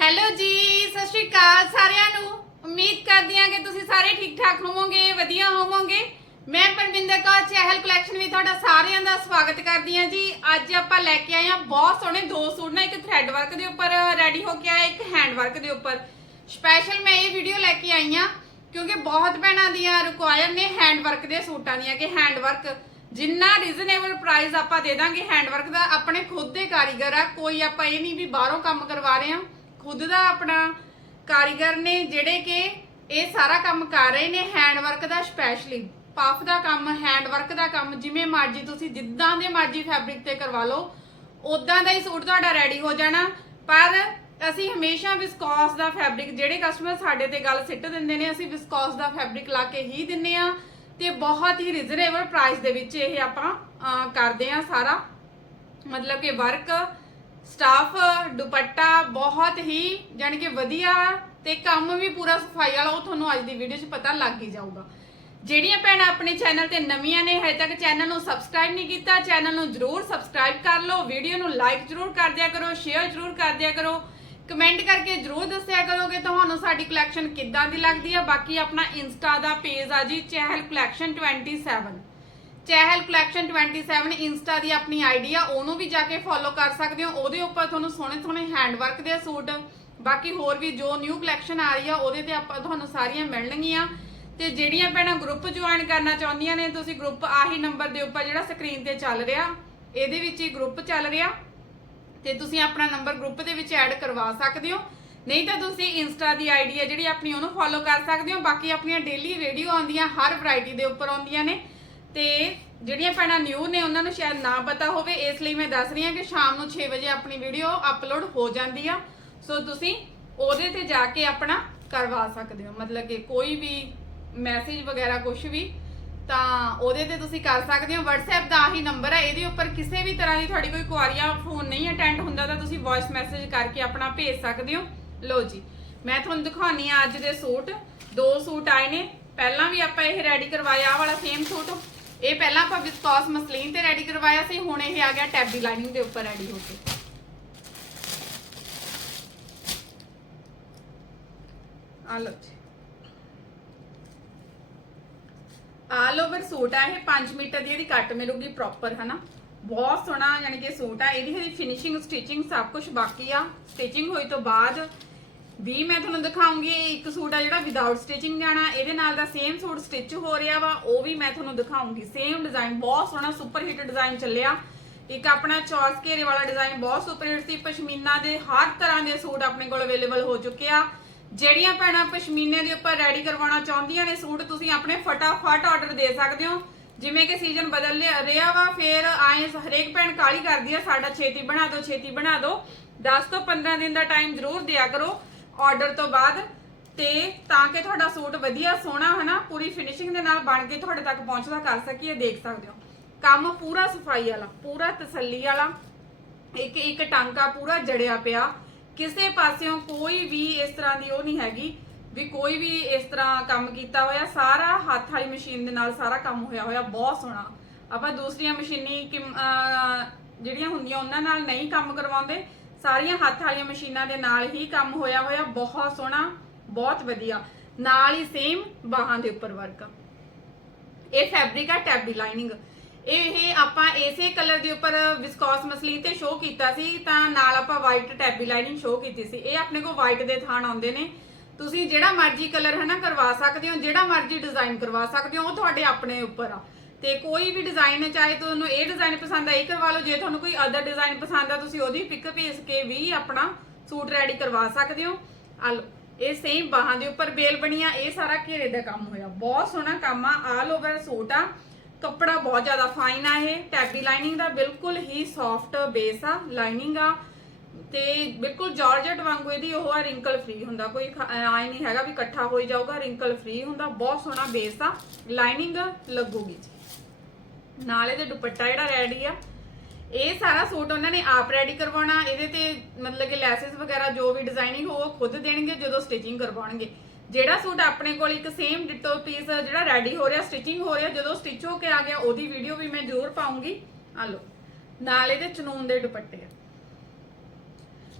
Hello ਜੀ, ਸਤਿ ਸ਼੍ਰੀ ਅਕਾਲ ਸਾਰਿਆਂ ਨੂੰ। ਉਮੀਦ ਕਰਦੀ ਹਾਂ ਕਿ ਤੁਸੀਂ ਸਾਰੇ ਠੀਕ ਠਾਕ ਹੋਵੋਗੇ, ਵਧੀਆ ਹੋਵੋਗੇ। ਮੈਂ ਪਰਮਿੰਦਰ ਕੌਰ, ਚਹਿਲ ਕਲੈਕਸ਼ਨ ਵਿੱਚ ਤੁਹਾਡਾ ਸਾਰਿਆਂ ਦਾ ਸਵਾਗਤ ਕਰਦੀ ਹਾਂ ਜੀ। ਅੱਜ ਆਪਾਂ ਲੈ ਕੇ ਆਏ ਹਾਂ ਬਹੁਤ ਸੋਹਣੇ ਦੋ ਸੂਟ ਨਾ, ਇੱਕ ਥ੍ਰੈਡ ਵਰਕ ਦੇ ਉੱਪਰ ਰੈਡੀ ਹੋ ਕੇ ਆਇਆ ਇੱਕ ਹੈਂਡ ਵਰਕ ਦੇ ਉੱਪਰ। ਸਪੈਸ਼ਲ ਮੈਂ ਇਹ ਵੀਡੀਓ ਲੈ ਕੇ ਆਈ ਹਾਂ, ਕਿਉਂਕਿ ਬਹੁਤ ਭੈਣਾਂ ਦੀਆਂ ਰਿਕੁਆਇਰ ਨੇ ਹੈਂਡ ਵਰਕ ਦੇ ਸੂਟਾਂ ਦੀਆਂ ਕਿ ਹੈਂਡ ਵਰਕ ਜਿੰਨਾ ਰੀਜ਼ਨੇਬਲ ਪ੍ਰਾਈਸ ਆਪਾਂ ਦੇ ਦਾਂਗੇ ਹੈਂਡ ਵਰਕ ਦਾ ਆਪਣੇ ਖੁਦ ਦੇ ਕਾਰੀਗਰ ਆ, ਕੋਈ ਆਪਾਂ ਇਹ ਨਹੀਂ ਵੀ ਬਾਹਰੋਂ ਕੰਮ ਕਰਵਾ ਰਹੇ ਹਾਂ। ਖੁਦ ਦਾ ਆਪਣਾ ਕਾਰੀਗਰ ਨੇ ਜਿਹੜੇ ਕਿ ਇਹ ਸਾਰਾ ਕੰਮ ਕਰ ਰਹੇ ਨੇ ਹੈਂਡ ਵਰਕ ਦਾ ਸਪੈਸ਼ਲੀ ਪਫ ਦਾ ਕੰਮ ਹੈਂਡ ਵਰਕ ਦਾ ਕੰਮ, ਜਿਵੇਂ ਮਰਜ਼ੀ ਤੁਸੀਂ ਜਿੱਦਾਂ ਦੇ ਮਰਜ਼ੀ ਫੈਬਰਿਕ ਤੇ ਕਰਵਾ ਲਓ ਉਦਾਂ ਦਾ ਹੀ ਸੂਟ ਤੁਹਾਡਾ ਰੈਡੀ ਹੋ ਜਾਣਾ। ਪਰ ਅਸੀਂ ਹਮੇਸ਼ਾ ਵਿਸਕੋਸ ਦਾ ਫੈਬਰਿਕ ਜਿਹੜੇ ਕਸਟਮਰ ਸਾਡੇ ਤੇ ਗੱਲ ਸਿੱਟ ਦਿੰਦੇ ਨੇ, ਅਸੀਂ ਵਿਸਕੋਸ ਦਾ ਫੈਬਰਿਕ ਲਾ ਕੇ ਹੀ ਦਿੰਨੇ ਆ। ਤੇ ਬਹੁਤ ਹੀ ਰੀਜ਼ਨੇਬਲ ਪ੍ਰਾਈਸ ਦੇ ਵਿੱਚ ਇਹ ਆਪਾਂ ਕਰਦੇ ਆ ਸਾਰਾ। ਮਤਲਬ ਕਿ ਵਰਕ ਸਟਾਫ, ਦੁਪੱਟਾ ਬਹੁਤ ਹੀ ਜਾਣੀ ਕਿ ਵਧੀਆ ਤੇ ਕੰਮ ਵੀ ਪੂਰਾ ਸਫ਼ਾਈ ਵਾਲਾ, ਉਹ ਤੁਹਾਨੂੰ ਅੱਜ ਦੀ ਵੀਡੀਓ 'ਚ ਪਤਾ ਲੱਗ ਹੀ ਜਾਊਗਾ। ਜਿਹੜੀਆਂ ਭੈਣਾਂ ਆਪਣੇ ਚੈਨਲ ਤੇ ਨਵੀਆਂ ਨੇ, ਹਜੇ ਤੱਕ ਚੈਨਲ ਨੂੰ ਸਬਸਕ੍ਰਾਈਬ ਨਹੀਂ ਕੀਤਾ ਚੈਨਲ ਨੂੰ ਜਰੂਰ ਸਬਸਕ੍ਰਾਈਬ ਕਰ ਲਓ ਵੀਡੀਓ ਨੂੰ ਲਾਈਕ ਜਰੂਰ ਕਰ ਦਿਆ ਕਰੋ ਸ਼ੇਅਰ ਜਰੂਰ ਕਰ ਦਿਆ ਕਰੋ ਕਮੈਂਟ ਕਰਕੇ ਜਰੂਰ ਦੱਸਿਆ ਕਰੋ ਕਿ ਤੁਹਾਨੂੰ ਸਾਡੀ ਕਲੈਕਸ਼ਨ ਕਿੱਦਾਂ ਦੀ ਲੱਗਦੀ ਆ। ਬਾਕੀ ਆਪਣਾ ਇੰਸਟਾ ਦਾ ਪੇਜ ਆ ਜੀ Chahal collection 27 Chahal collection 27 insta ਦੀ ਆਪਣੀ ਆਈਡੀ ਆ, ਉਹਨੂੰ ਵੀ ਜਾ ਕੇ ਫੋਲੋ ਕਰ ਸਕਦੇ ਹੋ। ਉਹਦੇ ਉੱਪਰ ਤੁਹਾਨੂੰ ਸੋਹਣੇ ਸੋਹਣੇ ਹੈਂਡਵਰਕ ਦੇ ਸੂਟ, ਬਾਕੀ ਹੋਰ ਵੀ ਜੋ ਨਿਊ ਕਲੈਕਸ਼ਨ ਆ ਰਹੀ ਆ, ਉਹਦੇ ਤੇ ਆਪਾਂ ਤੁਹਾਨੂੰ ਸਾਰੀਆਂ ਮਿਲਣਗੀਆਂ ਤੇ ਜਿਹੜੀਆਂ ਭੈਣਾਂ ਗਰੁੱਪ ਜੁਆਇਨ ਕਰਨਾ ਚਾਹੁੰਦੀਆਂ ਨੇ, ਤੁਸੀਂ ਗਰੁੱਪ ਆਹੀ ਨੰਬਰ ਦੇ ਉੱਪਰ ਜਿਹੜਾ ਸਕਰੀਨ ਤੇ ਚੱਲ ਰਿਹਾ, ਇਹਦੇ ਵਿੱਚ ਹੀ ਗਰੁੱਪ ਚੱਲ ਰਿਹਾ। ਤੇ ਤੁਸੀਂ ਆਪਣਾ ਨੰਬਰ ਗਰੁੱਪ ਦੇ ਵਿੱਚ ਐਡ ਕਰਵਾ ਸਕਦੇ ਹੋ। ਨਹੀਂ ਤਾਂ ਤੁਸੀਂ ਇੰਸਟਾ ਦੀ ਆਈਡੀ ਹੈ ਜਿਹੜੀ ਆਪਣੀ, ਉਹਨੂੰ ਫੋਲੋ ਕਰ ਸਕਦੇ ਹੋ। ਬਾਕੀ ਆਪਣੀਆਂ ਡੇਲੀ ਵੀਡੀਓ ਆਉਂਦੀਆਂ, ਹਰ ਵੈਰਾਈਟੀ ਦੇ ਉੱਪਰ ਆਉਂਦੀਆਂ ਨੇ। ਤੇ ਜਿਹੜੀਆਂ ਭੈਣਾਂ ਨਿਊ ਨੇ, ਉਹਨਾਂ ਨੂੰ ਸ਼ਾਇਦ ਨਾ ਪਤਾ ਹੋਵੇ, ਇਸ ਲਈ ਮੈਂ ਦੱਸ ਰਹੀ ਹਾਂ ਕਿ ਸ਼ਾਮ ਨੂੰ 6 ਵਜੇ ਆਪਣੀ ਵੀਡੀਓ ਅਪਲੋਡ ਹੋ ਜਾਂਦੀ ਆ। ਸੋ ਤੁਸੀਂ ਉਹਦੇ ਤੇ ਜਾ ਕੇ ਆਪਣਾ ਕਰਵਾ ਸਕਦੇ ਹੋ। ਮਤਲਬ ਕਿ ਕੋਈ ਵੀ ਮੈਸੇਜ ਵਗੈਰਾ ਕੁਝ ਵੀ, ਤਾਂ ਉਹਦੇ ਤੇ ਤੁਸੀਂ ਕਰ ਸਕਦੇ ਹੋ। WhatsApp ਦਾ ਆਹੀ ਨੰਬਰ ਹੈ ਇਹਦੇ ਉੱਪਰ ਕਿਸੇ ਵੀ ਤਰ੍ਹਾਂ ਦੀ ਤੁਹਾਡੀ ਕੋਈ ਕੁਆਰੀਆ ਫੋਨ ਨਹੀਂ ਅਟੈਂਡ ਹੁੰਦਾ, ਤਾਂ ਤੁਸੀਂ ਵੌਇਸ ਮੈਸੇਜ ਕਰਕੇ ਆਪਣਾ ਭੇਜ ਸਕਦੇ ਹੋ। ਲਓ ਜੀ, ਮੈਂ ਤੁਹਾਨੂੰ ਦਿਖਾਉਣੀ ਆ ਅੱਜ ਦੇ ਸੂਟ। ਦੋ ਸੂਟ ਆਏ ਨੇ। ਪਹਿਲਾਂ ਵੀ ਆਪਾਂ ਇਹ ਰੈਡੀ ਕਰਵਾਇਆ ਵਾਲਾ ਸੇਮ ਸੂਟ। ਇਹ ਪਹਿਲਾਂ ਆਪਾਂ ਵਿਸਕੋਸ ਮਸਲੀਨ ਤੇ ਰੈਡੀ ਕਰਵਾਇਆ ਸੀ, ਹੁਣ ਇਹ ਆ ਗਿਆ ਟੈਬੀ ਲਾਈਨਿੰਗ ਦੇ ਉੱਪਰ ਰੈਡੀ ਹੋ ਕੇ। ਆ ਲਓ ਜੀ। ਆਲ ਓਵਰ ਸੂਟ ਆ ਇਹ 5 ਮੀਟਰ ਦੀ ਇਹਦੀ ਕੱਟ ਮਿਲੂਗੀ ਪ੍ਰੋਪਰ ਹਨਾ? ਬਹੁਤ ਸੋਹਣਾ, ਯਾਨੀ ਕਿ ਸੂਟ ਆ। ਇਹਦੀ ਫਿਨਿਸ਼ਿੰਗ ਸਟਿਚਿੰਗ ਸਭ ਕੁਝ ਬਾਕੀ ਆ। ਸਟਿਚਿੰਗ ਹੋਈ ਤੋਂ ਬਾਅਦ ਵੀ ਮੈਂ ਤੁਹਾਨੂੰ ਦਿਖਾਉਂਗੀ, ਇੱਕ ਸੂਟ ਆ ਜਿਹੜਾ ਵਿਦਆਊਟ ਸਟਿਚਿੰਗ ਜਾਣਾ, ਇਹਦੇ ਨਾਲ ਦਾ ਸੇਮ ਸੂਟ ਸਟਿਚ ਹੋ ਰਿਹਾ ਵਾ, ਉਹ ਵੀ ਮੈਂ ਤੁਹਾਨੂੰ ਦਿਖਾਉਂਗੀ। ਸੇਮ ਡਿਜ਼ਾਈਨ ਬਹੁਤ ਸੋਹਣਾ ਸੁਪਰ ਹਿੱਟ ਡਿਜ਼ਾਈਨ ਚੱਲਿਆ। ਇੱਕ ਆਪਣਾ ਚੌਰਸ ਘੇਰੇ ਵਾਲਾ ਡਿਜ਼ਾਈਨ ਬਹੁਤ ਸੁਪਰ ਹਿੱਟ ਸੀ। ਪਸ਼ਮੀਨਾ ਦੇ ਹਰ ਤਰ੍ਹਾਂ ਦੇ ਸੂਟ ਆਪਣੇ ਕੋਲ ਅਵੇਲੇਬਲ ਹੋ ਚੁੱਕੇ ਆ। ਜਿਹੜੀਆਂ ਭੈਣਾਂ ਪਸ਼ਮੀਨੇ ਦੇ ਉੱਪਰ ਰੈਡੀ ਕਰਵਾਉਣਾ ਚਾਹੁੰਦੀਆਂ ਨੇ ਸੂਟ, ਤੁਸੀਂ ਆਪਣੇ ਫਟਾਫਟ ਆਰਡਰ ਦੇ ਸਕਦੇ ਹੋ। ਜਿਵੇਂ ਕਿ ਸੀਜ਼ਨ ਬਦਲ ਰਿਹਾ ਵਾ, ਫੇਰ ਆਏ ਹਰੇਕ ਭੈਣ ਕਾਲੀ ਕਰਦੀ ਆ, ਸਾਡਾ ਛੇਤੀ ਬਣਾ ਦਿਓ, ਛੇਤੀ ਬਣਾ ਦਿਓ। 10 ਤੋਂ 15 ਦਿਨ ਦਾ ਟਾਈਮ ਜ਼ਰੂਰ ਦਿਆ ਕਰੋ। ਆਰਡਰ ਤੋਂ ਬਾਅਦ ਤੇ ਤਾਂ ਕਿ ਤੁਹਾਡਾ ਸੂਟ ਵਧੀਆ, ਸੋਹਣਾ, ਹਨਾ, ਪੂਰੀ ਫਿਨਿਸ਼ਿੰਗ ਦੇ ਨਾਲ ਬਣ ਕੇ ਤੁਹਾਡੇ ਤੱਕ ਪਹੁੰਚਦਾ ਕਰ ਸਕੀਏ, ਦੇਖ ਸਕਦੇ ਹੋ। ਕੰਮ ਪੂਰਾ ਸਫ਼ਾਈ ਵਾਲਾ, ਪੂਰਾ ਤਸੱਲੀ ਵਾਲਾ, ਇੱਕ ਇੱਕ ਟਾਂਕਾ ਪੂਰਾ ਜੜਿਆ ਪਿਆ। ਕਿਸੇ ਪਾਸਿਓਂ ਕੋਈ ਵੀ ਇਸ ਤਰ੍ਹਾਂ ਦੀ ਉਹ ਨਹੀਂ ਹੈਗੀ ਵੀ ਕੋਈ ਵੀ ਇਸ ਤਰ੍ਹਾਂ ਕੰਮ ਕੀਤਾ ਹੋਇਆ, ਸਾਰਾ ਹੱਥ ਵਾਲੀ ਮਸ਼ੀਨ ਦੇ ਨਾਲ ਸਾਰਾ ਕੰਮ ਹੋਇਆ ਹੋਇਆ, ਬਹੁਤ ਸੋਹਣਾ। ਆਪਾਂ ਦੂਸਰੀਆਂ ਮਸ਼ੀਨੀ ਕਿਮ- ਜਿਹੜੀਆਂ ਹੁੰਦੀਆਂ, ਉਹਨਾਂ ਨਾਲ ਨਹੀਂ ਕੰਮ ਕਰਵਾਉਂਦੇ। ਸਾਰੀਆਂ ਹੱਥ ਵਾਲੀਆਂ ਮਸ਼ੀਨਾਂ ਦੇ ਨਾਲ ਹੀ ਕੰਮ ਹੋਇਆ ਹੋਇਆ, ਬਹੁਤ ਸੋਹਣਾ, ਬਹੁਤ ਵਧੀਆ। ਨਾਲ ਹੀ ਸੇਮ ਬਾਹਾਂ ਦੇ ਉੱਪਰ ਵਰਕ ਇਹ ਫੈਬਰਿਕ ਆ ਟੈਬੀ ਲਾਈਨਿੰਗ ਇਹ ਆਪਾਂ ਇਸੇ ਕਲਰ ਦੇ ਉੱਪਰ ਵਿਸਕੋਸ ਮਸਲੀਨ ਤੇ ਸ਼ੋਅ ਕੀਤਾ ਸੀ, ਤਾਂ ਨਾਲ ਆਪਾਂ ਵਾਈਟ ਟੈਬੀ ਲਾਈਨਿੰਗ ਸ਼ੋਅ ਕੀਤੀ ਸੀ। ਇਹ ਆਪਣੇ ਕੋਲ ਵਾਈਟ ਦੇ ਥਾਣ ਆਉਂਦੇ ਨੇ। ਤੁਸੀਂ ਜਿਹੜਾ ਮਰਜ਼ੀ ਕਲਰ ਹੈ ਨਾ ਕਰਵਾ ਸਕਦੇ ਹੋ, ਜਿਹੜਾ ਮਰਜ਼ੀ ਡਿਜ਼ਾਈਨ ਕਰਵਾ ਸਕਦੇ ਹੋ, ਉਹ ਤੁਹਾਡੇ ਆਪਣੇ ਉੱਪਰ ਆ। ਤੇ ਕੋਈ ਵੀ ਡਿਜ਼ਾਈਨ ਚਾਹੇ ਤੁਹਾਨੂੰ ਇਹ ਡਿਜ਼ਾਈਨ ਪਸੰਦ ਆ ਇਹ ਕਰਵਾ ਲਓ। ਜੇ ਤੁਹਾਨੂੰ ਕੋਈ ਅਦਰ ਡਿਜ਼ਾਈਨ ਪਸੰਦ ਆ, ਤੁਸੀਂ ਉਹਦੀ ਪਿਕ ਭੇਜ ਕੇ ਵੀ ਆਪਣਾ ਸੂਟ ਰੈਡੀ ਕਰਵਾ ਸਕਦੇ ਹੋ। ਆ ਲਓ, ਇਹ ਸੇਮ ਬਾਹਾਂ ਦੇ ਉੱਪਰ ਬੇਲ ਬਣੀ ਆ ਇਹ ਸਾਰਾ ਘੇਰੇ ਦਾ ਕੰਮ ਹੋਇਆ। ਬਹੁਤ ਸੋਹਣਾ ਕੰਮ ਆ ਆਲ ਓਵਰ ਸੂਟ ਆ। ਕੱਪੜਾ ਬਹੁਤ ਜ਼ਿਆਦਾ ਫਾਈਨ ਆ ਇਹ। ਟੈਬੀ ਲਾਈਨਿੰਗ ਦਾ ਬਿਲਕੁਲ ਹੀ ਸੌਫਟ ਬੇਸ ਆ ਲਾਈਨਿੰਗ ਆ। ਤੇ ਬਿਲਕੁਲ ਜਾਰਜਟ ਵਾਂਗੂ ਇਹਦੀ ਉਹ ਆ ਰਿੰਕਲ ਫ੍ਰੀ ਹੁੰਦਾ। ਕੋਈ ਆਈ ਨਹੀਂ ਹੈਗਾ ਵੀ ਇਕੱਠਾ ਹੋਈ ਜਾਊਗਾ ਰਿੰਕਲ ਫ੍ਰੀ ਹੁੰਦਾ। ਬਹੁਤ ਸੋਹਣਾ ਬੇਸ ਆ। ਲਾਈਨਿੰਗ ਲੱਗੂਗੀ। ਜੀ ਨਾਲੇ ਦੇ ਦੁਪੱਟਾ ਜਿਹੜਾ ਰੈਡੀ ਆ। ਇਹ ਸਾਰਾ ਸੂਟ ਉਹਨਾਂ ਨੇ ਆਪ ਰੈਡੀ ਕਰਵਾਉਣਾ। ਇਹਦੇ ਤੇ ਮਤਲਬ ਕਿ ਲੈਸਸ ਵਗੈਰਾ ਜੋ ਵੀ ਡਿਜ਼ਾਈਨਿੰਗ ਹੋ, ਉਹ ਖੁਦ ਦੇਣਗੇ, ਜਦੋਂ ਸਟਿਚਿੰਗ ਕਰਵਾਉਣਗੇ। ਜਿਹੜਾ ਸੂਟ ਆਪਣੇ ਕੋਲ ਇੱਕ ਸੇਮ ਡਿਟੋ ਪੀਸ ਜਿਹੜਾ ਰੈਡੀ ਹੋ ਰਿਹਾ ਸਟਿਚਿੰਗ ਹੋ ਰਿਹਾ, ਜਦੋਂ ਸਟਿਚ ਹੋ ਕੇ ਆ ਗਿਆ, ਉਹਦੀ ਵੀਡੀਓ ਵੀ ਮੈਂ ਜ਼ਰੂਰ ਪਾਉਂਗੀ। ਆ ਲਓ। ਨਾਲ ਇਹਦੇ ਚਨੂਨ ਦੇ ਦੁਪੱਟੇ ਆ।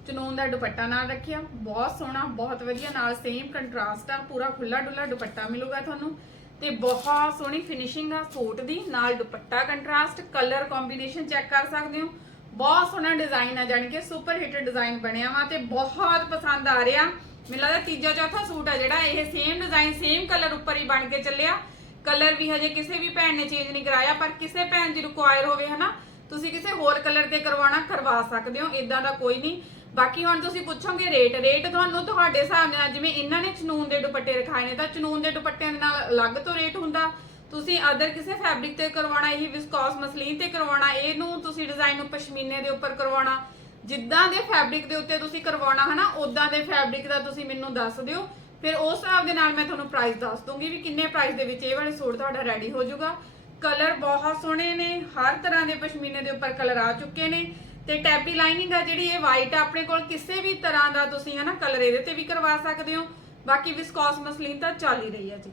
ਚਨੂਨ ਦਾ ਦੁਪੱਟਾ ਨਾਲ ਰੱਖਿਆ। ਬਹੁਤ ਸੋਹਣਾ, ਬਹੁਤ ਵਧੀਆ, ਨਾਲ ਸੇਮ ਕੰਟਰਾਸਟ ਆ, ਪੂਰਾ ਖੁੱਲਾ ਡੁੱਲਾ ਦੁਪੱਟਾ ਮਿਲੂਗਾ ਤੁਹਾਨੂੰ। ਤੇ ਬਹੁਤ ਸੋਹਣੀ ਫਿਨਿਸ਼ਿੰਗ ਆ ਸੂਟ ਦੀ, ਨਾਲ dupatta contrast colour combination check ਕਰ ਸਕਦੇ ਹੋ। ਬਹੁਤ ਸੋਹਣਾ ਡਿਜ਼ਾਈਨ ਆ, ਜਾਣੀ ਕਿ ਸੁਪਰ ਹਿੱਟ ਡਿਜ਼ਾਈਨ ਬਣਿਆ ਵਾ ਤੇ ਬਹੁਤ ਪਸੰਦ ਆ ਰਿਹਾ। ਮੈਨੂੰ ਲੱਗਦਾ ਤੀਜਾ ਚੌਥਾ ਸੂਟ ਆ ਜਿਹੜਾ, ਇਹ ਸੇਮ ਡਿਜ਼ਾਈਨ ਸੇਮ ਕਲਰ ਉੱਪਰ ਹੀ ਬਣ ਕੇ ਚੱਲਿਆ। ਕਲਰ ਵੀ ਹਜੇ ਕਿਸੇ ਵੀ ਭੈਣ ਨੇ ਚੇਂਜ ਨਹੀਂ ਕਰਾਇਆ, ਪਰ ਕਿਸੇ ਭੈਣ ਦੀ ਰਿਕੁਆਇਰ ਹੋਵੇ, ਹਨਾ, ਤੁਸੀਂ ਕਿਸੇ ਹੋਰ ਕਲਰ ਤੇ ਕਰਵਾਉਣਾ, ਕਰਵਾ ਸਕਦੇ ਹੋ ਇਦਾਂ ਦਾ ਕੋਈ ਨਹੀਂ। ਬਾਕੀ ਹੁਣ ਤੁਸੀਂ ਪੁੱਛੋਗੇ ਰੇਟ ਰੇਟ ਤੁਹਾਨੂੰ ਤੁਹਾਡੇ ਹਿਸਾਬ ਨਾਲ ਜਿਵੇਂ ਇਹਨਾਂ ਨੇ ਚਨੂਨ ਦੇ ਦੁਪੱਟੇ ਰਖਾਏ ਨੇ, ਤਾਂ ਚਨੂਨ ਦੇ ਦੁਪੱਟਿਆਂ ਨਾਲ ਅਲੱਗ ਤੋਂ ਰੇਟ ਹੁੰਦਾ। ਤੁਸੀਂ ਅਦਰ ਕਿਸੇ ਫੈਬਰਿਕ ਤੇ ਕਰਵਾਉਣਾ, ਇਹ ਵਿਸਕੋਸ ਮਸਲੀਨ ਤੇ ਕਰਵਾਉਣਾ, ਇਹਨੂੰ ਤੁਸੀਂ ਡਿਜ਼ਾਈਨ ਨੂੰ ਪਸ਼ਮੀਨੇ ਦੇ ਉੱਪਰ ਕਰਵਾਉਣਾ। ਜਿੱਦਾਂ ਦੇ ਫੈਬਰਿਕ ਦੇ ਉੱਤੇ ਤੁਸੀਂ ਕਰਵਾਉਣਾ ਹਨਾ ਉਦਾਂ ਦੇ ਫੈਬਰਿਕ ਦਾ ਤੁਸੀਂ ਮੈਨੂੰ ਦੱਸ ਦਿਓ। ਫਿਰ ਉਸ ਹਿਸਾਬ ਦੇ ਨਾਲ ਮੈਂ ਤੁਹਾਨੂੰ ਪ੍ਰਾਈਸ ਦੱਸ ਦੂੰਗੀ ਵੀ ਕਿੰਨੇ ਪ੍ਰਾਈਸ ਦੇ ਵਿੱਚ ਇਹ ਵਾਲੇ ਸੂਟ ਤੁਹਾਡਾ ਰੈਡੀ ਹੋ ਜਾਊਗਾ। ਕਲਰ ਬਹੁਤ ਸੋਹਣੇ ਨੇ, ਹਰ ਤਰ੍ਹਾਂ ਦੇ ਪਸ਼ਮੀਨੇ ਦੇ ਉੱਪਰ ਕਲਰ ਆ ਚੁੱਕੇ ਨੇ। ਤੇ ਟੈਪੀ ਲਾਈਨਿੰਗ ਆ ਜਿਹੜੀ ਇਹ ਵਾਈਟ ਆ, ਆਪਣੇ ਕੋਲ ਕਿਸੇ ਵੀ ਤਰ੍ਹਾਂ ਦਾ ਤੁਸੀਂ ਹਨਾ ਕਲਰ ਇਹਦੇ ਤੇ ਵੀ ਕਰਵਾ ਸਕਦੇ ਹੋ। ਬਾਕੀ ਵਿਸਕੋਸ ਮਸਲੀਨ ਤਾਂ ਚੱਲ ਹੀ ਰਹੀ ਆ ਜੀ।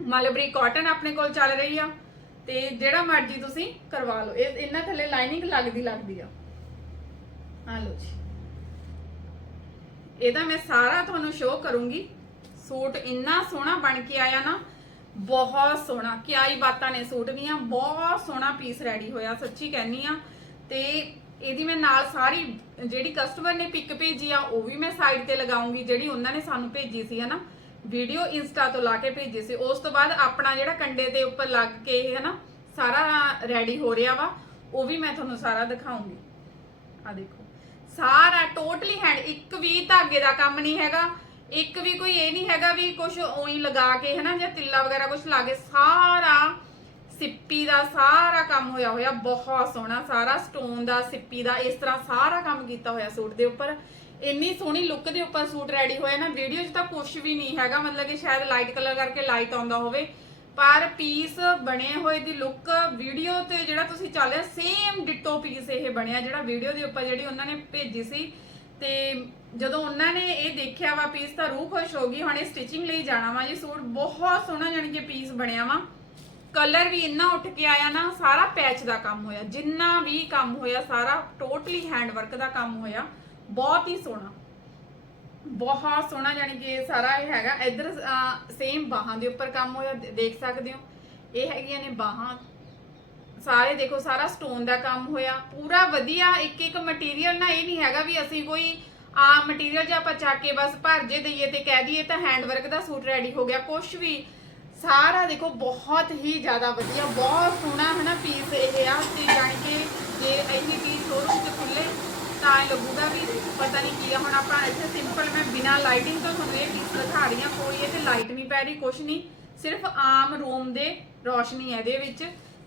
ਮਲਬਰੀ ਕਾਟਨ ਆਪਣੇ ਕੋਲ ਚੱਲ ਰਹੀ ਆ ਤੇ ਜਿਹੜਾ ਮਰਜ਼ੀ ਤੁਸੀਂ ਕਰਵਾ ਲਓ। ਇਹ ਇਹਨਾਂ ਥੱਲੇ ਲਾਈਨਿੰਗ ਲੱਗਦੀ ਲੱਗਦੀ ਆ। ਆ ਲਓ ਜੀ। ਇਹਦਾ ਮੈਂ ਸਾਰਾ ਤੁਹਾਨੂੰ ਸ਼ੋਅ ਕਰੂੰਗੀ। ਸੂਟ ਇੰਨਾ ਸੋਹਣਾ ਬਣ ਕੇ ਆਇਆ ਨਾ, ਬਹੁਤ ਸੋਹਣਾ। ਕਿਆ ਹੀ ਬਾਤਾਂ ਨੇ ਸੂਟ ਦੀਆਂ ਬਹੁਤ ਸੋਹਣਾ ਪੀਸ ਰੈਡੀ ਹੋਇਆ, ਸੱਚੀ ਕਹਿਨੀ ਆ। ਤੇ ਇਹਦੀ ਮੈਂ ਨਾਲ ਸਾਰੀ, ਜਿਹੜੀ ਕਸਟਮਰ ਨੇ ਪਿਕ ਭੇਜੀ ਆ, ਉਹ ਵੀ ਮੈਂ ਸਾਈਡ ਤੇ ਲਗਾਉਂਗੀ, ਜਿਹੜੀ ਉਹਨਾਂ ਨੇ ਸਾਨੂੰ ਭੇਜੀ ਸੀ, ਹਨਾ? ਵੀਡੀਓ ਇੰਸਟਾ ਤੋਂ ਲਾ ਕੇ ਭੇਜੀ ਸੀ। ਉਸ ਤੋਂ ਬਾਅਦ ਆਪਣਾ ਜਿਹੜਾ ਕੰਡੇ ਦੇ ਉੱਪਰ ਲੱਗ ਕੇ ਹਨਾ, ਸਾਰਾ ਰੈਡੀ ਹੋ ਰਿਹਾ ਵਾ, ਉਹ ਵੀ ਮੈਂ ਤੁਹਾਨੂੰ ਸਾਰਾ ਦਿਖਾਉਂਗੀ। ਆ ਦੇਖੋ। ਸਾਰਾ ਟੋਟਲੀ ਹੈਂਡ ਇੱਕ ਵੀ ਧਾਗੇ ਦਾ ਕੰਮ ਨਹੀਂ ਹੈਗਾ, ਇੱਕ ਵੀ ਕੋਈ ਇਹ ਨਹੀਂ ਹੈਗਾ ਵੀ ਕੁਝ ਉਹੀ ਲਗਾ ਕੇ, ਹਨਾ, ਜਾਂ ਤਿੱਲਾ ਵਗੈਰਾ ਕੁਝ ਲਾ ਕੇ, ਸਾਰਾ ਸਿੱਪੀ ਦਾ ਸਾਰਾ ਕੰਮ ਹੋਇਆ ਹੋਇਆ, ਬਹੁਤ ਸੋਹਣਾ, ਸਾਰਾ ਸਟੋਨ ਦਾ, ਸਿੱਪੀ ਦਾ, ਇਸ ਤਰ੍ਹਾਂ ਸਾਰਾ ਕੰਮ ਕੀਤਾ ਹੋਇਆ ਸੂਟ ਦੇ ਉੱਪਰ। ਇੰਨੀ ਸੋਹਣੀ ਲੁੱਕ ਦੇ ਉੱਪਰ ਸੂਟ ਰੈਡੀ ਹੋਇਆ ਨਾ ਵੀਡੀਓ 'ਚ ਤਾਂ ਕੁਝ ਵੀ ਨਹੀਂ ਹੈਗਾ, ਮਤਲਬ ਕਿ ਸ਼ਾਇਦ ਲਾਈਟ ਕਲਰ ਕਰਕੇ ਲਾਈਟ ਆਉਂਦਾ ਹੋਵੇ। ਪਰ ਪੀਸ ਬਣੇ ਹੋਏ ਦੀ ਲੁੱਕ ਵੀਡੀਓ ਤੇ ਜਿਹੜਾ ਤੁਸੀਂ ਚੱਲਿਆ ਸੇਮ ਡਿਟੋ ਪੀਸ ਇਹ ਬਣਿਆ, ਜਿਹੜਾ ਵੀਡੀਓ ਦੇ ਉੱਪਰ ਜਿਹੜੀ ਉਹਨਾਂ ਨੇ ਭੇਜੀ ਸੀ। ਤੇ ਜਦੋਂ ਉਹਨਾਂ ਨੇ ਇਹ ਦੇਖਿਆ ਵਾ ਪੀਸ ਤਾਂ ਰੂਹ ਖੁਸ਼ ਹੋ ਗਈ, ਹੁਣ ਇਹ ਸਟਿਚਿੰਗ ਲਈ ਜਾਣਾ ਵਾ। ਜੀ ਸੂਟ ਬਹੁਤ ਸੋਹਣਾ ਜਾਣੀ ਕਿ ਪੀਸ ਬਣਿਆ ਵਾ। ਕਲਰ ਵੀ ਇੰਨਾ ਉੱਠ ਕੇ ਆਇਆ ਨਾ, ਸਾਰਾ ਪੈਚ ਦਾ ਕੰਮ ਹੋਇਆ। ਜਿੰਨਾ ਵੀ ਕੰਮ ਹੋਇਆ, ਸਾਰਾ ਟੋਟਲੀ ਹੈਂਡ ਵਰਕ ਦਾ ਕੰਮ ਹੋਇਆ। ਬਹੁਤ ਹੀ ਸੋਹਣਾ। ਬਹੁਤ ਸੋਹਣਾ ਜਾਨੀ ਕਿ ਸਾਰਾ ਇਹ ਹੈਗਾ। ਇਧਰ ਸੇਮ ਬਾਹਾਂ ਦੇ ਉੱਪਰ ਕੰਮ ਹੋਇਆ ਦੇਖ ਸਕਦੇ ਹੋ। ਇਹ ਹੈਗੀਆਂ ਨੇ ਬਾਹਾਂ। ਸਾਰੇ ਦੇਖੋ, ਸਾਰਾ ਸਟੋਨ ਦਾ ਕੰਮ ਹੋਇਆ। ਪੂਰਾ ਵਧੀਆ ਇੱਕ ਇੱਕ ਮਟੀਰੀਅਲ ਨਾ ਇਹ ਨਹੀਂ ਹੈਗਾ ਵੀ ਅਸੀਂ ਕੋਈ ਆ ਮਟੀਰੀਅਲ ਜੇ ਆਪਾਂ ਚੱਕ ਕੇ ਬਸ ਭਰ ਜੇ ਦਈਏ ਤੇ ਕਹਿ ਦਈਏ ਤਾਂ ਹੈਂਡ ਵਰਕ ਦਾ ਸੂਟ ਰੈਡੀ ਹੋ ਗਿਆ। ਕੁਝ ਵੀ ਸਾਰਾ ਦੇਖੋ ਬਹੁਤ ਹੀ ਜ਼ਿਆਦਾ ਵਧੀਆ, ਬਹੁਤ ਸੋਹਣਾ ਹਨਾ ਪੀਸ ਇਹ ਆ ਤੇ ਜਾਣੀ ਕਿ ਜੇ ਇਹ ਪੀਸ ਸ਼ੋਰੂਮ 'ਚ ਖੁੱਲੇ ਤਾਂ ਇਹ ਲੱਗੂਗਾ ਵੀ ਪਤਾ ਨਹੀਂ ਕੀ ਆ। ਹੁਣ ਆਪਾਂ ਇੱਥੇ ਸਿੰਪਲ ਮੈਂ ਬਿਨਾ ਲਾਈਟਿੰਗ ਤੋਂ ਤੁਹਾਨੂੰ ਇਹ ਪੀਸ ਦਿਖਾ ਰਹੀ ਹਾਂ, ਕੋਈ ਇਹ ਤੇ ਲਾਈਟ ਨਹੀਂ ਪੈ ਰਹੀ, ਕੁਛ ਨਹੀਂ। ਸਿਰਫ ਆਮ ਰੂਮ ਦੇ ਰੋਸ਼ਨੀ ਹੈ ਇਹਦੇ ਵਿੱਚ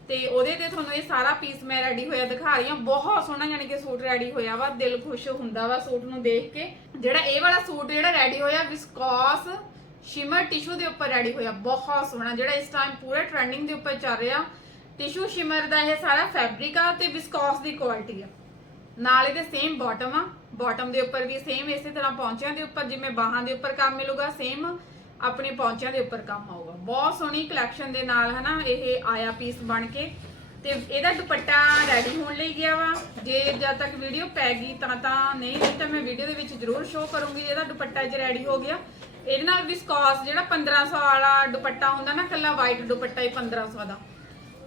ਤੇ ਉਹਦੇ ਤੇ ਤੁਹਾਨੂੰ ਇਹ ਸਾਰਾ ਪੀਸ ਮੈਂ ਰੈਡੀ ਹੋਇਆ ਦਿਖਾ ਰਹੀ ਹਾਂ। ਬਹੁਤ ਸੋਹਣਾ ਯਾਨੀ ਕਿ ਸੂਟ ਰੈਡੀ ਹੋਇਆ ਵਾ, ਦਿਲ ਖੁਸ਼ ਹੁੰਦਾ ਵਾ ਸੂਟ ਨੂੰ ਦੇਖ ਕੇ। ਜਿਹੜਾ ਇਹ ਵਾਲਾ ਸੂਟ ਜਿਹੜਾ ਰੈਡੀ ਹੋਇਆ ਵਿਸਕੋਸ ਸ਼ਿਮਰ ਟਿਸ਼ੂ ਦੇ ਉੱਪਰ ਰੈਡੀ ਹੋਇਆ, ਬਹੁਤ ਸੋਹਣਾ, ਜਿਹੜਾ ਇਸ ਟਾਈਮ ਪੂਰੇ ਟ੍ਰੈਂਡਿੰਗ ਦੇ ਉੱਪਰ ਚੱਲ ਰਿਹਾ। ਟਿਸ਼ੂ ਸ਼ਿਮਰ ਦਾ ਇਹ ਸਾਰਾ ਫੈਬਰਿਕ ਆ ਤੇ ਵਿਸਕੋਸ ਦੀ ਕੁਆਲਿਟੀ ਆ। ਨਾਲ ਇਹਦੇ ਸੇਮ ਬਾਟਮ ਆ। ਬਾਟਮ ਦੇ ਉੱਪਰ ਵੀ ਸੇਮ ਇਸੇ ਤਰ੍ਹਾਂ ਪੌਂਚਿਆਂ ਦੇ ਉੱਪਰ, ਜਿਵੇਂ ਬਾਹਾਂ ਦੇ ਉੱਪਰ ਕੰਮ ਮਿਲੂਗਾ ਸੇਮ ਆਪਣੇ ਪੌਂਚਿਆਂ ਦੇ ਉੱਪਰ ਕੰਮ ਆਊਗਾ। ਬਹੁਤ ਸੋਹਣੀ ਕਲੈਕਸ਼ਨ ਦੇ ਨਾਲ, ਹਨਾ, ਇਹ ਆਇਆ ਪੀਸ ਬਣ ਕੇ। ਤੇ ਇਹਦਾ ਦੁਪੱਟਾ ਰੈਡੀ ਹੋਣ ਲਈ ਗਿਆ ਵਾ। ਜੇ ਜਦ ਤੱਕ ਵੀਡੀਓ ਪੈ ਗਈ ਤਾਂ ਤਾਂ ਨਹੀਂ ਤਾਂ ਮੈਂ ਵੀਡੀਓ ਦੇ ਵਿੱਚ ਜ਼ਰੂਰ ਸ਼ੋਅ ਕਰੂੰਗੀ। ਇਹਦਾ ਦੁਪੱਟਾ ਜੇ ਰੈਡੀ ਹੋ ਗਿਆ ਇਹਦੇ ਨਾਲ ਵਿਸਕੋਸ ਜਿਹੜਾ 1500 ਵਾਲਾ ਦੁਪੱਟਾ ਹੁੰਦਾ ਨਾ ਕੱਲਾ ਵਾਈਟ ਦੁਪੱਟਾ ਹੀ 1500 ਦਾ,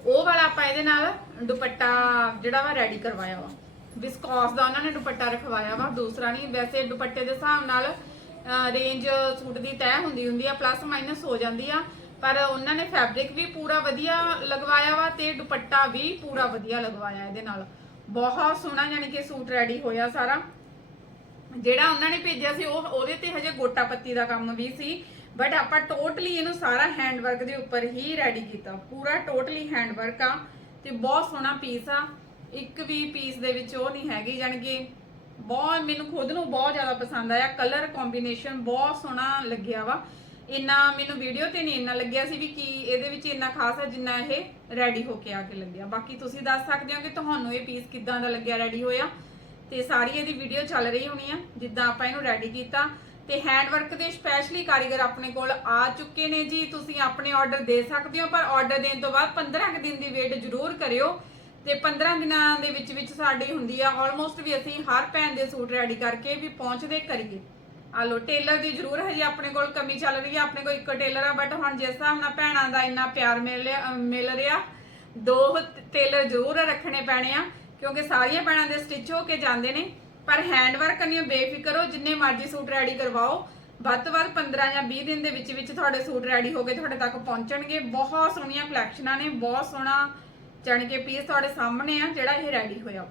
ਉਹ ਵਾਲਾ ਆਪਾਂ ਇਹਦੇ ਨਾਲ ਦੁਪੱਟਾ ਜਿਹੜਾ ਵਾ ਰੈਡੀ ਕਰਵਾਇਆ ਵਾ। ਵਿਸਕੋਸ ਦਾ ਉਹਨਾਂ ਨੇ ਦੁਪੱਟਾ ਰਖਵਾਇਆ ਵਾ, ਦੂਸਰਾ ਨਹੀਂ, ਵੈਸੇ ਦੁਪੱਟੇ ਦੇ ਹਿਸਾਬ ਨਾਲ ਰੇਂਜ ਸੂਟ ਦੀ ਤੈਅ ਹੁੰਦੀ ਹੁੰਦੀ ਆ ਪਲੱਸ ਮਾਈਨਸ ਹੋ ਜਾਂਦੀ ਆ, ਪਰ ਉਹਨਾਂ ਨੇ ਫੈਬਰਿਕ ਵੀ ਪੂਰਾ ਵਧੀਆ ਲਗਵਾਇਆ ਵਾ ਤੇ ਦੁਪੱਟਾ ਵੀ ਪੂਰਾ ਵਧੀਆ ਲਗਵਾਇਆ ਇਹਦੇ ਨਾਲ। ਬਹੁਤ ਸੋਹਣਾ ਯਾਨੀ ਕਿ ਸੂਟ ਰੈਡੀ ਹੋਇਆ ਸਾਰਾ। ਜਿਹੜਾ ਉਹਨਾਂ ਨੇ ਭੇਜਿਆ ਸੀ, ਉਹ ਉਹਦੇ ਤੇ ਹਜੇ ਗੋਟਾ ਪੱਤੀ ਦਾ ਕੰਮ ਵੀ ਸੀ। ਬਟ ਆਪਾਂ ਟੋਟਲੀ ਇਹਨੂੰ ਸਾਰਾ ਹੈਂਡ ਵਰਕ ਦੇ ਉੱਪਰ ਹੀ ਰੈਡੀ ਕੀਤਾ। ਪੂਰਾ ਟੋਟਲੀ ਹੈਂਡ ਵਰਕ ਆ ਤੇ ਬਹੁਤ ਸੋਹਣਾ ਪੀਸ ਆ। ਇੱਕ ਵੀ ਪੀਸ ਦੇ ਵਿੱਚ ਉਹ ਨਹੀਂ ਹੈਗੀ, ਜਾਣੀ ਕਿ ਬਹੁਤ ਮੈਨੂੰ ਖੁਦ ਨੂੰ ਬਹੁਤ ਜ਼ਿਆਦਾ ਪਸੰਦ ਆਇਆ। ਕਲਰ ਕੰਬੀਨੇਸ਼ਨ ਬਹੁਤ ਸੋਹਣਾ ਲੱਗਿਆ ਵਾ। ਇੰਨਾ ਮੈਨੂੰ ਵੀਡੀਓ ਤੇ ਨਹੀਂ ਇੰਨਾ ਲੱਗਿਆ ਸੀ ਵੀ ਕੀ ਇਹਦੇ ਵਿੱਚ ਇੰਨਾ ਖਾਸ ਹੈ ਜਿੰਨਾ ਇਹ ਰੈਡੀ ਹੋ ਕੇ ਆ ਕੇ ਲੱਗਿਆ। ਬਾਕੀ ਤੁਸੀਂ ਦੱਸ ਸਕਦੇ ਹੋ ਕਿ ਤੁਹਾਨੂੰ ਇਹ ਪੀਸ ਕਿੱਦਾਂ ਦਾ ਲੱਗਿਆ ਰੈਡੀ ਹੋਇਆ? ਤੇ ਸਾਰੀ ਇਹਦੀ ਵੀਡੀਓ ਚੱਲ ਰਹੀ ਹੋਣੀ ਆ, ਜਿੱਦਾਂ ਆਪਾਂ ਇਹਨੂੰ ਰੈਡੀ ਕੀਤਾ। ਤੇ ਹੈਂਡ ਵਰਕ ਦੇ ਸਪੈਸ਼ਲੀ ਕਾਰੀਗਰ ਆਪਣੇ ਕੋਲ ਆ ਚੁੱਕੇ ਨੇ ਜੀ। ਤੁਸੀਂ ਆਪਣੇ ਆਰਡਰ ਦੇ ਸਕਦੇ ਹੋ, ਪਰ ਆਰਡਰ ਦੇਣ ਤੋਂ ਬਾਅਦ 15 ਕੁ ਦਿਨ ਦੀ ਵੇਟ ਜ਼ਰੂਰ ਕਰਿਓ। ਤੇ 15 ਦਿਨਾਂ ਦੇ ਵਿੱਚ ਵਿੱਚ ਸਾਡੀ ਹੁੰਦੀ ਆ ਆਲਮੋਸਟ ਵੀ ਅਸੀਂ ਹਰ ਭੈਣ ਦੇ ਸੂਟ ਰੈਡੀ ਕਰਕੇ ਵੀ ਪਹੁੰਚਦੇ ਕਰੀਏ। ਆ ਲੋ ਟੇਲਰ ਦੀ ਜ਼ਰੂਰ ਹਜੇ ਆਪਣੇ ਕੋਲ ਕਮੀ ਚੱਲ ਰਹੀ ਹੈ ਆਪਣੇ ਕੋਲ ਇੱਕ ਟੇਲਰ ਆ ਬਟ ਹੁਣ ਜਿਸ ਹਿਸਾਬ ਨਾਲ ਭੈਣਾਂ ਦਾ ਇੰਨਾ ਪਿਆਰ ਮਿਲ ਰਿਹਾ ਮਿਲ ਰਿਹਾ, ਦੋ ਟੇਲਰ ਜ਼ਰੂਰ ਰੱਖਣੇ ਪੈਣੇ ਆ। ਕਿਉਂਕਿ ਸਾਰੀਆਂ ਭੈਣਾਂ ਦੇ ਸਟਿਚ ਹੋ ਕੇ ਜਾਂਦੇ ਨੇ, ਪਰ ਹੈਂਡ ਵਰਕ ਕਰਨੀ ਬੇਫਿਕਰ ਹੋ, ਜਿੰਨੇ ਮਰਜ਼ੀ ਸੂਟ ਰੈਡੀ ਕਰਵਾਓ, ਵੱਧ ਤੋਂ ਵੱਧ 15 ਜਾਂ 20 ਦਿਨ ਦੇ ਵਿੱਚ ਵਿੱਚ ਤੁਹਾਡੇ ਸੂਟ ਰੈਡੀ ਹੋ ਕੇ ਤੁਹਾਡੇ ਤੱਕ ਪਹੁੰਚਣਗੇ। ਬਹੁਤ ਸੋਹਣੀਆਂ ਕਲੈਕਸ਼ਨਾਂ ਨੇ, ਬਹੁਤ ਸੋਹਣਾ ਜਾਣੀ ਕਿ ਪੀਸ ਤੁਹਾਡੇ ਸਾਹਮਣੇ ਆ, ਜਿਹੜਾ ਇਹ ਰੈਡੀ ਹੋਇਆ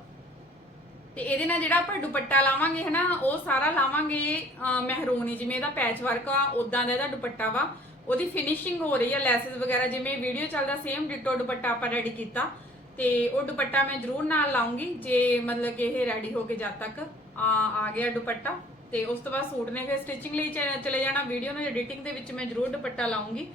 ਤੇ ਇਹਦੇ ਨਾਲ ਜਿਹੜਾ ਆਪਾਂ ਦੁਪੱਟਾ ਲਾਵਾਂਗੇ ਹਨਾ, ਉਹ ਸਾਰਾ ਲਾਵਾਂਗੇ ਮਹਿਰੂਨੀ ਜਿਵੇਂ ਇਹਦਾ ਪੈਚ ਵਰਕ ਆ ਉਦਾਂ ਦਾ ਇਹਦਾ ਦੁਪੱਟਾ ਵਾ। ਉਹਦੀ ਫਿਨਿਸ਼ਿੰਗ ਹੋ ਰਹੀ ਆ, ਲੈਸਸ ਵਗੈਰਾ, ਜਿਵੇਂ ਵੀਡੀਓ ਚੱਲਦਾ ਸੇਮ ਡਿਟੋ ਦੁਪੱਟਾ ਆਪਾਂ ਰੈਡੀ ਕੀਤਾ। ਤੇ ਉਹ ਦੁਪੱਟਾ ਮੈਂ ਜ਼ਰੂਰ ਨਾਲ ਲਾਉਂਗੀ, ਜੇ ਮਤਲਬ ਕਿ ਇਹ ਰੈਡੀ ਹੋ ਕੇ ਜਦ ਤੱਕ। ਆ ਆ ਗਿਆ ਦੁਪੱਟਾ। ਤੇ ਉਸ ਤੋਂ ਬਾਅਦ ਸੂਟ ਨੇ ਫਿਰ ਸਟਿਚਿੰਗ ਲਈ ਚ- ਚਲੇ ਜਾਣਾ ਵੀਡੀਓ ਨੂੰ ਐਡੀਟਿੰਗ ਦੇ ਵਿੱਚ ਮੈਂ ਜ਼ਰੂਰ ਦੁਪੱਟਾ ਲਾਉਂਗੀ।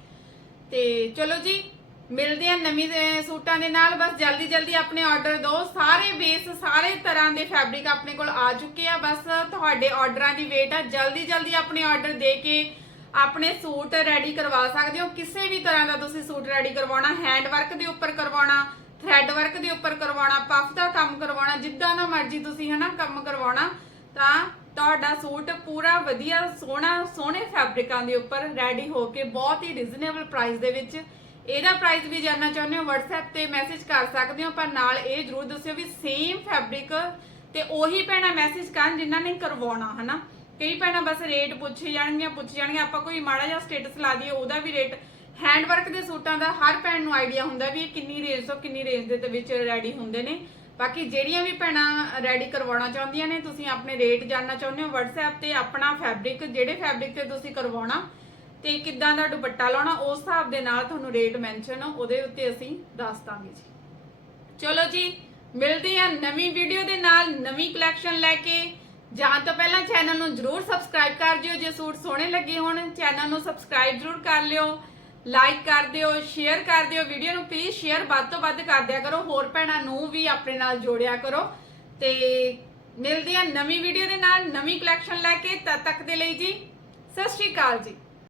ਤੇ ਚਲੋ ਜੀ, ਮਿਲਦੇ ਆ ਨਵੀਂ ਸੂਟਾਂ ਦੇ ਨਾਲ। ਬਸ ਜਲਦੀ ਜਲਦੀ ਆਪਣੇ ਆਰਡਰ ਦਿਓ ਸਾਰੇ ਬੇਸ ਸਾਰੇ ਤਰ੍ਹਾਂ ਦੇ ਫੈਬਰਿਕ ਆਪਣੇ ਕੋਲ ਆ ਚੁੱਕੇ ਆ। ਬਸ ਤੁਹਾਡੇ ਆਰਡਰਾਂ ਦੀ ਵੇਟ ਆ। ਜਲਦੀ ਜਲਦੀ ਆਪਣੇ ਆਰਡਰ ਦੇ ਕੇ ਆਪਣੇ ਸੂਟ ਰੈਡੀ ਕਰਵਾ ਸਕਦੇ ਹੋ। ਕਿਸੇ ਵੀ ਤਰ੍ਹਾਂ ਦਾ ਤੁਸੀਂ ਸੂਟ ਰੈਡੀ ਕਰਵਾਉਣਾ ਹੈਂਡ ਵਰਕ ਦੇ ਉੱਪਰ ਕਰਵਾਉਣਾ ਥ੍ਰੈਡ ਵਰਕ ਦੇ ਉੱਪਰ ਕਰਵਾਉਣਾ ਪਫ ਦਾ ਕੰਮ ਕਰਵਾਉਣਾ, ਜਿੱਦਾਂ ਦਾ ਮਰਜ਼ੀ ਤੁਸੀਂ ਹਨਾ ਕੰਮ ਕਰਵਾਉਣਾ, ਤਾਂ ਤੁਹਾਡਾ ਸੂਟ ਪੂਰਾ ਵਧੀਆ, ਸੋਹਣਾ, ਸੋਹਣੇ ਫੈਬਰਿਕਾਂ ਦੇ ਉੱਪਰ ਰੈਡੀ ਹੋ ਕੇ ਬਹੁਤ ਹੀ ਰੀਜ਼ਨੇਬਲ ਪ੍ਰਾਈਸ ਦੇ ਵਿੱਚ ਇਹਦਾ ਪ੍ਰਾਈਸ ਵੀ ਜਾਨਣਾ ਚਾਹੁੰਦੇ ਹੋ, WhatsApp ਤੇ ਮੈਸੇਜ ਕਰ ਸਕਦੇ ਹੋ ਪਰ ਨਾਲ ਇਹ ਜ਼ਰੂਰ ਦੱਸਿਓ ਵੀ ਸੇਮ ਫੈਬਰਿਕ ਤੇ ਉਹੀ ਭੈਣਾਂ ਮੈਸੇਜ ਕਰਨ ਜਿਨ੍ਹਾਂ ਨੇ ਕਰਵਾਉਣਾ ਹਨਾ। ਕਈ ਭੈਣਾਂ ਬਸ ਰੇਟ ਪੁੱਛ ਜਾਣਗੀਆਂ ਪੁੱਛ ਜਾਣਗੀਆਂ, ਆਪਾਂ ਕੋਈ ਮਾੜਾ ਜਿਹਾ ਸਟੇਟਸ ਲਾ ਦਈਏ, ਉਹਦਾ ਵੀ ਰੇਟ ਹੈਂਡ ਵਰਕ ਦੇ ਸੂਟਾਂ ਦਾ ਹਰ ਭੈਣ ਨੂੰ ਆਈਡੀਆ ਹੁੰਦਾ ਵੀ ਇਹ ਕਿੰਨੀ ਰੇਂਜ ਤੋਂ ਕਿੰਨੀ ਰੇਂਜ ਦੇ ਤੇ ਵਿੱਚ ਰੈਡੀ ਹੁੰਦੇ ਨੇ। ਬਾਕੀ ਜਿਹੜੀਆਂ ਵੀ ਭੈਣਾਂ ਰੈਡੀ ਕਰਵਾਉਣਾ ਚਾਹੁੰਦੀਆਂ ਨੇ, ਤੁਸੀਂ ਆਪਣੇ ਰੇਟ ਜਾਣਨਾ ਚਾਹੁੰਦੇ ਹੋ WhatsApp ਤੇ ਆਪਣਾ ਫੈਬਰਿਕ ਜਿਹੜੇ ਫੈਬਰਿਕ ਤੇ ਤੁਸੀਂ ਕਰਵਾਉਣਾ ਤੇ ਕਿੱਦਾਂ ਦਾ ਦੁਪੱਟਾ ਲਾਉਣਾ, ਉਸ ਹਿਸਾਬ ਦੇ ਨਾਲ ਤੁਹਾਨੂੰ ਰੇਟ ਮੈਂਸ਼ਨ ਉਹਦੇ ਉੱਤੇ ਅਸੀਂ ਦੱਸ ਦਾਂਗੇ ਜੀ। ਚਲੋ ਜੀ, ਮਿਲਦੇ ਹਾਂ ਨਵੀਂ ਵੀਡੀਓ ਦੇ ਨਾਲ, ਨਵੀਂ ਕਲੈਕਸ਼ਨ ਲੈ ਕੇ। ਜਾਂ ਤਾਂ ਪਹਿਲਾਂ ਚੈਨਲ ਨੂੰ ਜਰੂਰ ਸਬਸਕ੍ਰਾਈਬ ਕਰ ਦਿਓ ਜੇ ਸੂਟ ਸੋਹਣੇ ਲੱਗੇ ਹੋਣ ਚੈਨਲ ਨੂੰ ਸਬਸਕ੍ਰਾਈਬ ਜਰੂਰ ਕਰ ਲਿਓ। ਲਾਈਕ ਕਰ ਦਿਓ ਸ਼ੇਅਰ ਕਰ ਦਿਓ ਵੀਡੀਓ ਨੂੰ ਪਲੀਜ਼ ਸ਼ੇਅਰ ਵੱਧ ਤੋਂ ਵੱਧ ਕਰ ਦਿਆ ਕਰੋ, ਹੋਰ ਭੈਣਾਂ ਨੂੰ ਵੀ ਆਪਣੇ ਨਾਲ ਜੋੜਿਆ ਕਰੋ। ਤੇ ਮਿਲਦੇ ਹਾਂ ਨਵੀਂ ਵੀਡੀਓ ਦੇ ਨਾਲ, ਨਵੀਂ ਕਲੈਕਸ਼ਨ ਲੈ ਕੇ, ਤਦ ਤੱਕ ਦੇ ਲਈ ਜੀ, ਸਤਿ ਸ਼੍ਰੀ ਅਕਾਲ ਜੀ।